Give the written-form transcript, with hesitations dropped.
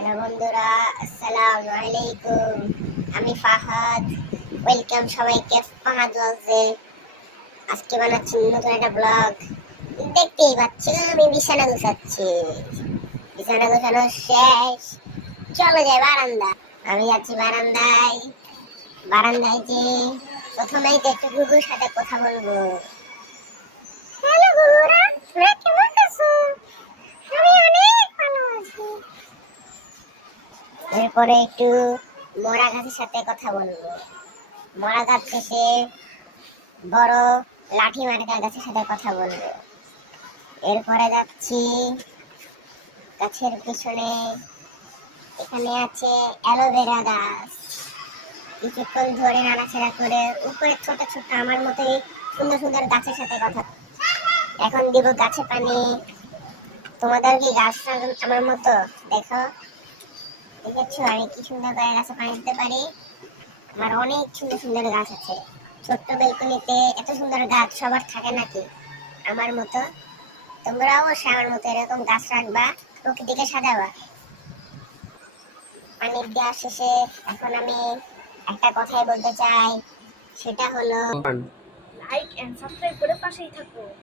Hello বন্ধুরা, আসসালামু আলাইকুম। আমি ফাহাদ। ওয়েলকাম সবাইকে ফাহাদ ব্লগে। আজকে বানাচ্ছি নতুন একটা ব্লগ। দেখতেই পাচ্ছি আমি বিছানা গুছাচ্ছি। বিছানা গুছানো শেষ, চলে যায় বারান্দা। আমি যাচ্ছি বারান্দায়। বারান্দায় যে প্রথমেই যে একটু গুগুর সাথে কথা বলবো। হ্যালো গুগুরা, তোমরা কেমন আছো? আমি অনেক ভালো আছি। এরপরে একটু মরা গাছের সাথে কথা বলবো। মরা গাছ থেকে বড় লাঠি মার্কা গাছের সাথে কথা বলবো। এরপরে যাচ্ছি গাছের পিছনে, এখানে আছে অ্যালোভেরা গাছ। কিছুক্ষণ ধরে নাড়াচাড়া করে উপরে ছোট ছোট আমার মতোই সুন্দর সুন্দর গাছের সাথে কথা। এখন দিব গাছে পানি। তোমাদের কি গাছ আমার মতো? দেখো, দেখেছো আমি কি সুন্দর করে গাছে পানি দিতে পারি। আমার অনেক সুন্দর সুন্দর গাছ আছে। ছোট্ট বেলকনিতে এত সুন্দর গাছ সবার থাকে নাকি আমার মতো? তোমরাও অবশ্যই আমার মতো এরকম গাছ রাখবা, প্রকৃতিকে সাজাবা। পানি দেওয়া শেষে এখন আমি একটা কথাই বলতে চাই, সেটা হলো লাইক এন্ড সাবস্ক্রাইব করে পাশেই থাকো।